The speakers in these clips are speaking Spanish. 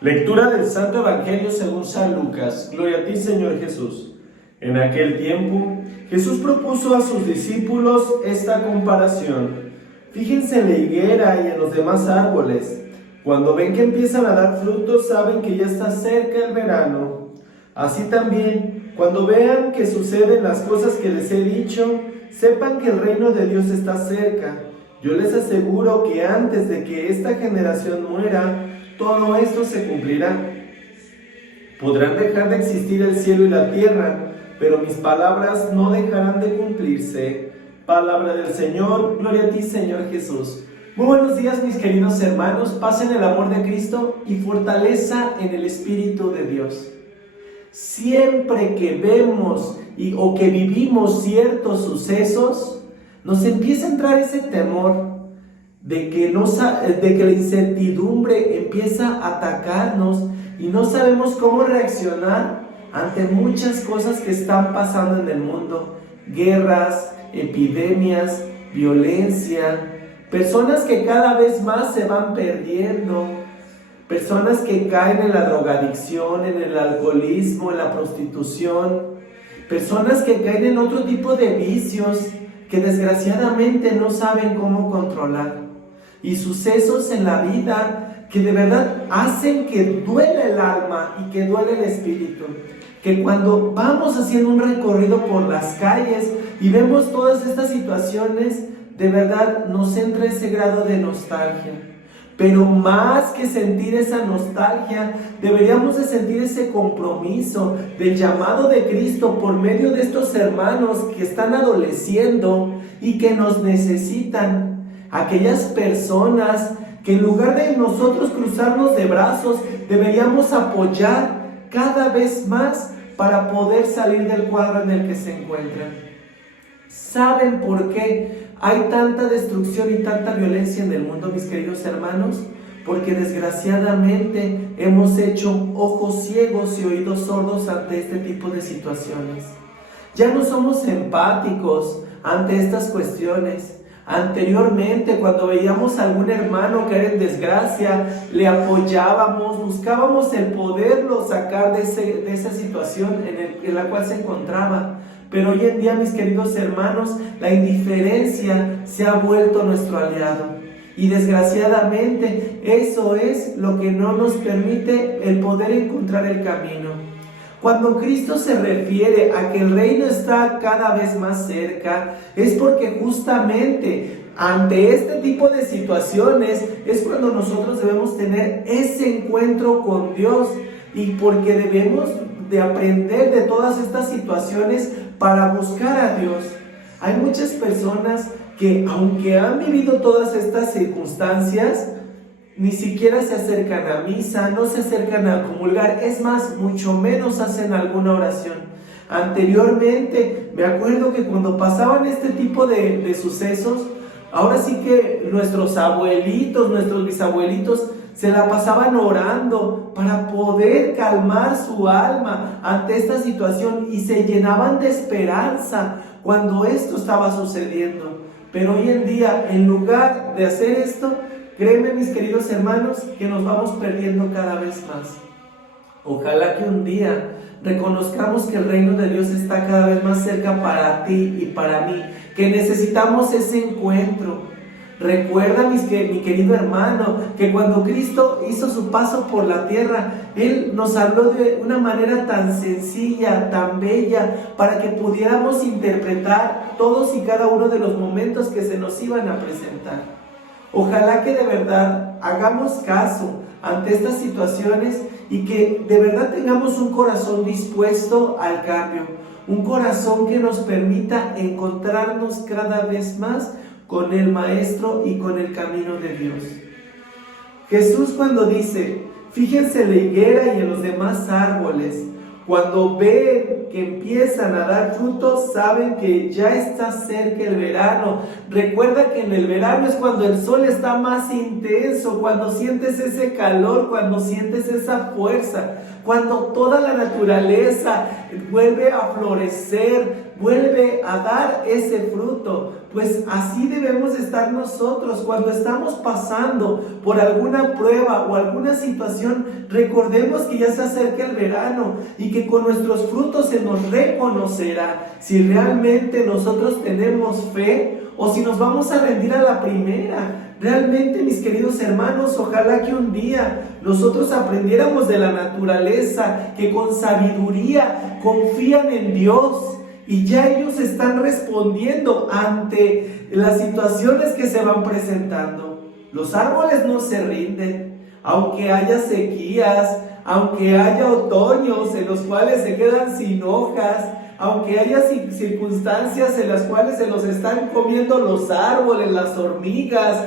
Lectura del Santo Evangelio según San Lucas. Gloria a ti, Señor Jesús. En aquel tiempo, Jesús propuso a sus discípulos esta comparación. Fíjense en la higuera y en los demás árboles. Cuando ven que empiezan a dar frutos, saben que ya está cerca el verano. Así también, cuando vean que suceden las cosas que les he dicho, sepan que el reino de Dios está cerca. Yo les aseguro que antes de que esta generación muera, todo esto se cumplirá. Podrán dejar de existir el cielo y la tierra, pero mis palabras no dejarán de cumplirse. Palabra del Señor. Gloria a ti, Señor Jesús. Muy buenos días, mis queridos hermanos. Paz en el amor de Cristo y fortaleza en el Espíritu de Dios. Siempre que vemos o que vivimos ciertos sucesos, nos empieza a entrar ese temor de que la incertidumbre empieza a atacarnos y no sabemos cómo reaccionar ante muchas cosas que están pasando en el mundo. Guerras, epidemias, violencia, personas que cada vez más se van perdiendo, personas que caen en la drogadicción, en el alcoholismo, en la prostitución, personas que caen en otro tipo de vicios que desgraciadamente no saben cómo controlar. Y sucesos en la vida que de verdad hacen que duela el alma y que duele el espíritu. Que cuando vamos haciendo un recorrido por las calles y vemos todas estas situaciones, de verdad nos entra ese grado de nostalgia. Pero más que sentir esa nostalgia, deberíamos de sentir ese compromiso del llamado de Cristo por medio de estos hermanos que están adoleciendo y que nos necesitan. Aquellas personas que en lugar de nosotros cruzarnos de brazos, deberíamos apoyar cada vez más para poder salir del cuadro en el que se encuentran. ¿Saben por qué hay tanta destrucción y tanta violencia en el mundo, mis queridos hermanos? Porque desgraciadamente hemos hecho ojos ciegos y oídos sordos ante este tipo de situaciones. Ya no somos empáticos ante estas cuestiones. Anteriormente, cuando veíamos a algún hermano caer en desgracia, le apoyábamos, buscábamos el poderlo sacar de esa situación en la cual se encontraba. Pero hoy en día, mis queridos hermanos, la indiferencia se ha vuelto nuestro aliado. Y desgraciadamente, eso es lo que no nos permite el poder encontrar el camino. Cuando Cristo se refiere a que el reino está cada vez más cerca, es porque justamente ante este tipo de situaciones es cuando nosotros debemos tener ese encuentro con Dios y porque debemos de aprender de todas estas situaciones para buscar a Dios. Hay muchas personas que, aunque han vivido todas estas circunstancias, ni siquiera se acercan a misa, no se acercan a comulgar, es más, mucho menos hacen alguna oración. Anteriormente, me acuerdo que cuando pasaban este tipo de sucesos, ahora sí que nuestros abuelitos, nuestros bisabuelitos, se la pasaban orando para poder calmar su alma ante esta situación y se llenaban de esperanza cuando esto estaba sucediendo. Pero hoy en día, en lugar de hacer esto, créeme, mis queridos hermanos, que nos vamos perdiendo cada vez más. Ojalá que un día reconozcamos que el reino de Dios está cada vez más cerca para ti y para mí, que necesitamos ese encuentro. Recuerda, mi querido hermano, que cuando Cristo hizo su paso por la tierra, Él nos habló de una manera tan sencilla, tan bella, para que pudiéramos interpretar todos y cada uno de los momentos que se nos iban a presentar. Ojalá que de verdad hagamos caso ante estas situaciones y que de verdad tengamos un corazón dispuesto al cambio, un corazón que nos permita encontrarnos cada vez más con el Maestro y con el camino de Dios. Jesús, cuando dice, fíjense en la higuera y en los demás árboles, cuando ven que empiezan a dar frutos, saben que ya está cerca el verano. Recuerda que en el verano es cuando el sol está más intenso, cuando sientes ese calor, cuando sientes esa fuerza, cuando toda la naturaleza vuelve a florecer vuelve a dar ese fruto. Pues así debemos estar nosotros cuando estamos pasando por alguna prueba o alguna situación. Recordemos que ya se acerca el verano y que con nuestros frutos se nos reconocerá si realmente nosotros tenemos fe o si nos vamos a rendir a la primera. Realmente, mis queridos hermanos, ojalá que un día nosotros aprendiéramos de la naturaleza, que con sabiduría confían en Dios y ya ellos están respondiendo ante las situaciones que se van presentando. Los árboles no se rinden, aunque haya sequías, aunque haya otoños en los cuales se quedan sin hojas, aunque haya circunstancias en las cuales se los están comiendo los árboles, las hormigas,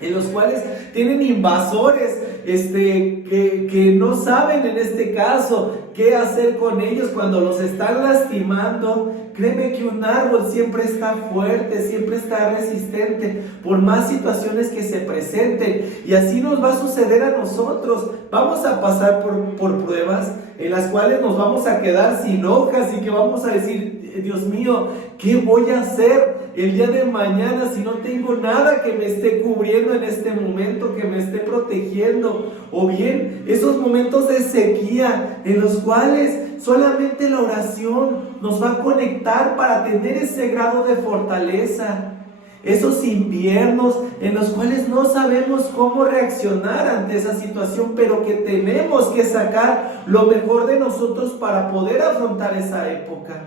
en los cuales tienen invasores que no saben en este caso qué hacer con ellos cuando los están lastimando. Créeme que un árbol siempre está fuerte, siempre está resistente por más situaciones que se presenten, y así nos va a suceder a nosotros. Vamos a pasar por pruebas en las cuales nos vamos a quedar sin hojas y que vamos a decir: Dios mío, ¿qué voy a hacer el día de mañana si no tengo nada que me esté cubriendo en este momento, que me esté protegiendo? O bien esos momentos de sequía en los cuales solamente la oración nos va a conectar para tener ese grado de fortaleza. Esos inviernos en los cuales no sabemos cómo reaccionar ante esa situación, pero que tenemos que sacar lo mejor de nosotros para poder afrontar esa época.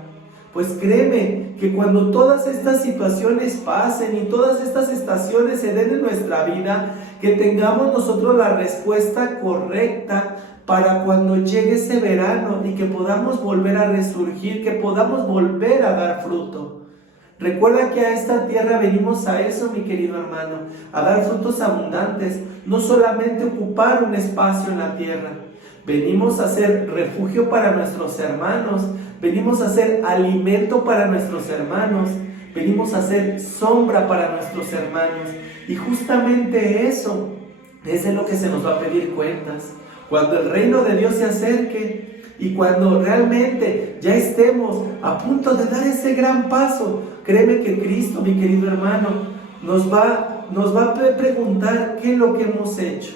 Pues créeme que cuando todas estas situaciones pasen y todas estas estaciones se den en nuestra vida, que tengamos nosotros la respuesta correcta para cuando llegue ese verano y que podamos volver a resurgir, que podamos volver a dar fruto. Recuerda que a esta tierra venimos a eso, mi querido hermano, a dar frutos abundantes, no solamente ocupar un espacio en la tierra. Venimos a ser refugio para nuestros hermanos, venimos a ser alimento para nuestros hermanos, venimos a ser sombra para nuestros hermanos. Y justamente eso es de lo que se nos va a pedir cuentas. Cuando el reino de Dios se acerque y cuando realmente ya estemos a punto de dar ese gran paso, créeme que Cristo, mi querido hermano, nos va a preguntar qué es lo que hemos hecho.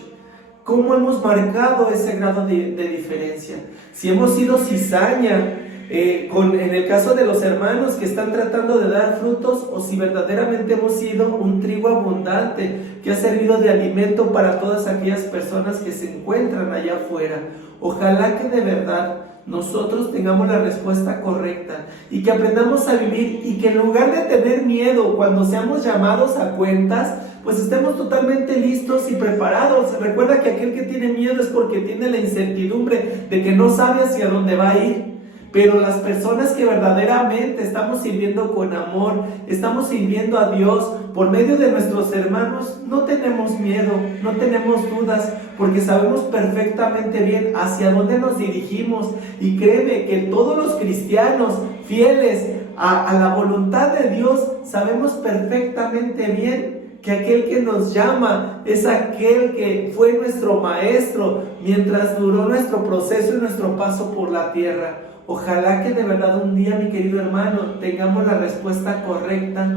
¿Cómo hemos marcado ese grado de diferencia? Si hemos sido cizaña, en el caso de los hermanos que están tratando de dar frutos, o si verdaderamente hemos sido un trigo abundante que ha servido de alimento para todas aquellas personas que se encuentran allá afuera. Ojalá que de verdad nosotros tengamos la respuesta correcta y que aprendamos a vivir, y que en lugar de tener miedo cuando seamos llamados a cuentas, pues estemos totalmente listos y preparados. Recuerda que aquel que tiene miedo es porque tiene la incertidumbre de que no sabe hacia dónde va a ir. Pero las personas que verdaderamente estamos sirviendo con amor, estamos sirviendo a Dios por medio de nuestros hermanos, no tenemos miedo, no tenemos dudas, porque sabemos perfectamente bien hacia dónde nos dirigimos. Y créeme que todos los cristianos fieles a la voluntad de Dios sabemos perfectamente bien que aquel que nos llama es aquel que fue nuestro maestro mientras duró nuestro proceso y nuestro paso por la tierra. Ojalá que de verdad un día, mi querido hermano, tengamos la respuesta correcta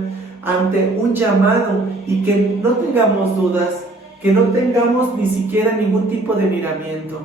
ante un llamado y que no tengamos dudas, que no tengamos ni siquiera ningún tipo de miramiento,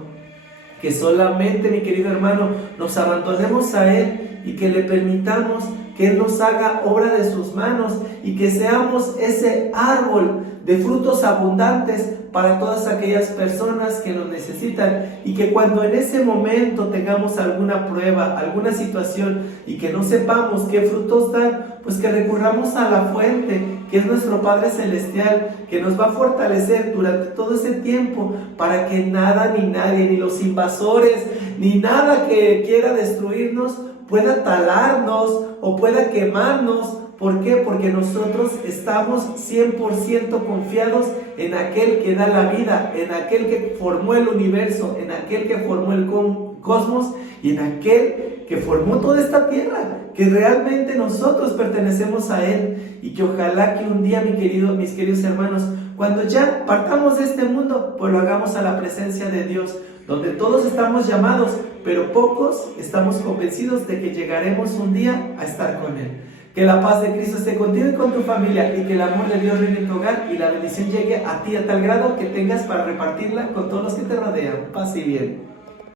que solamente, mi querido hermano, nos abandonemos a Él y que le permitamos que Él nos haga obra de sus manos y que seamos ese árbol de frutos abundantes para todas aquellas personas que nos necesitan, y que cuando en ese momento tengamos alguna prueba, alguna situación y que no sepamos qué frutos dar, pues que recurramos a la fuente, que es nuestro Padre Celestial, que nos va a fortalecer durante todo ese tiempo para que nada ni nadie, ni los invasores, ni nada que quiera destruirnos pueda talarnos o pueda quemarnos. ¿Por qué? Porque nosotros estamos 100% confiados en aquel que da la vida, en aquel que formó el universo, en aquel que formó el cosmos y en aquel que formó toda esta tierra, que realmente nosotros pertenecemos a Él. Y que ojalá que un día, mis queridos hermanos, Cuando ya partamos de este mundo, pues lo hagamos a la presencia de Dios, donde todos estamos llamados, pero pocos estamos convencidos de que llegaremos un día a estar con Él. Que la paz de Cristo esté contigo y con tu familia, y que el amor de Dios reine en tu hogar y la bendición llegue a ti a tal grado que tengas para repartirla con todos los que te rodean. Paz y bien.